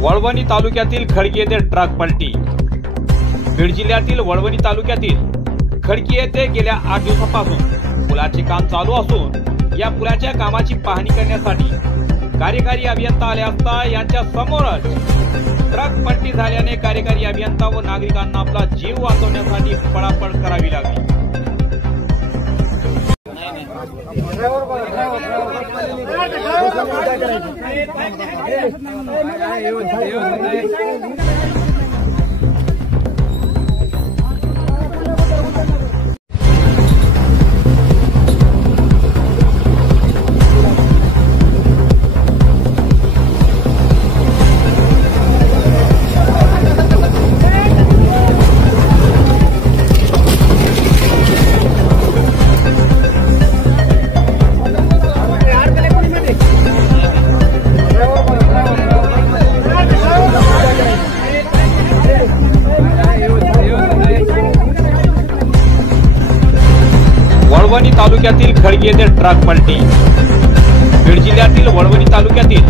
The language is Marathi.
वळवणी तालुक्यातील खडकी येथे ट्रक पलटी। बीड जिल्ह्यातील वळवणी तालुक्यातील खडकी येथे गेल्या 8 दिवसांपासून पुलाचे काम चालू असून या पुलाच्या कामाची पाहणी करण्यासाठी कार्यकारी अभियंता आले असता यांच्या समोरच ट्रक पलटी झाल्याने कार्यकारी अभियंता व नागरिकांना आपला जीव वाचवण्यासाठी पळापळ करावी लागली। वळवणी तालुक्यातील खडकी येथे ट्रक पलटी। बीड जिल्ह्यातील वळवणी तालुक्यातील